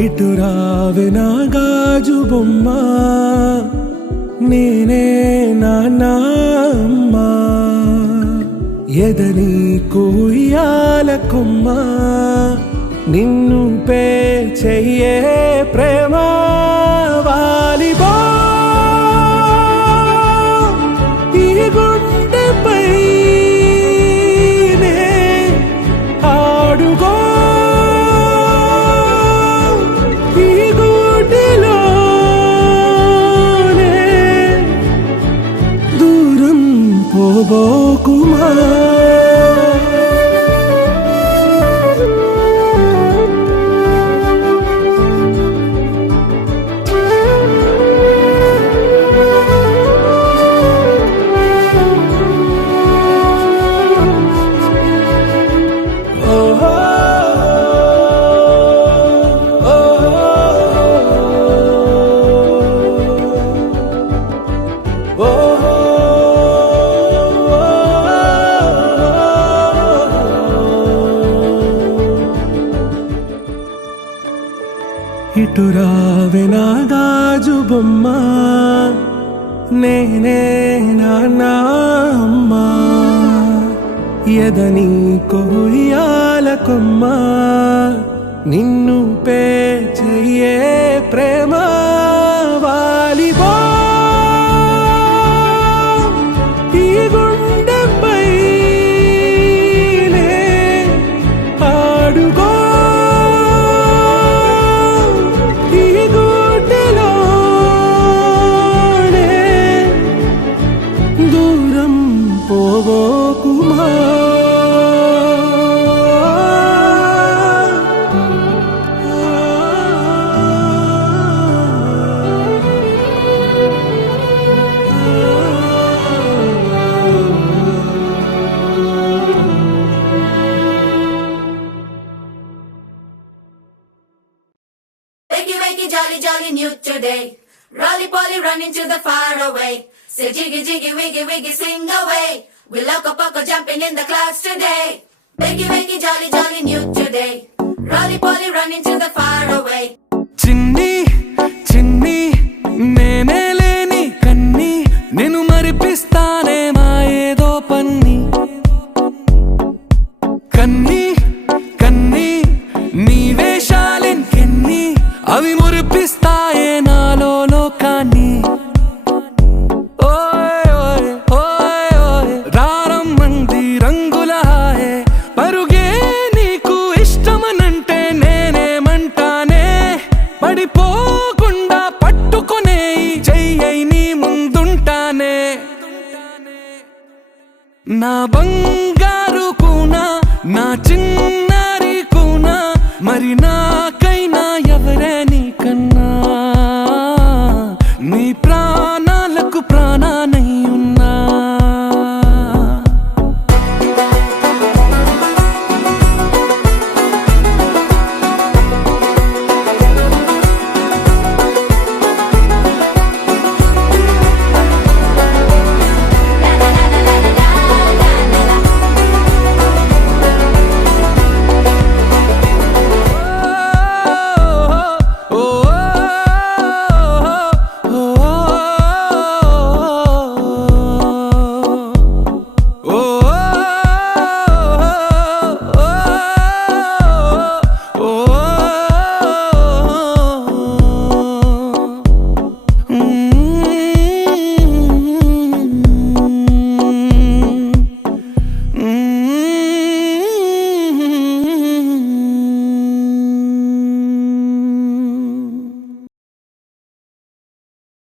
ఇటు రావే నా గాజు బొమ్మ, నేనే నాన్నమ్మ. ఎదని కుయ్యాల కొమ్మ, నిన్ను పే చెయ్యే ప్రేమ వాలిబా. ఈ గుండెపై నే ఆడుగో, ఈ గుడిలోనే దూరం పోబోకుమా. ఇటు రావే నా గాజు బొమ్మ, నేనే నాన్నమ్మ. ఎదని కొయ్యాల కొమ్మ, నిన్ను పే చెయ్యే ప్రేమ వాలిబా. ఈ గుండెపై నే ఆడుగో, దూరం పోబోకుమా. Wakey, wakey, jolly, jolly, new today. Rolly poly, running to the far away. Say jiggy, jiggy, wiggy, wiggy, swing away. We loco poco jumping in the clouds today. Wakey, wakey, jolly, jolly, new today. Rolly poly, running to the far away. చిన్ని చిన్ని నేనే లేని కన్ని, నేను మరిపిస్తానే మా ఏదో పన్ని. కన్ని కన్ని నీ వేషాలెన్కెన్ని, అవి మురిపిస్తాయే నాలో లోకాన్ని. పడిపోకుండా పట్టుకునే చెయ్యి నీ ముందుంటానే, నా బంగారు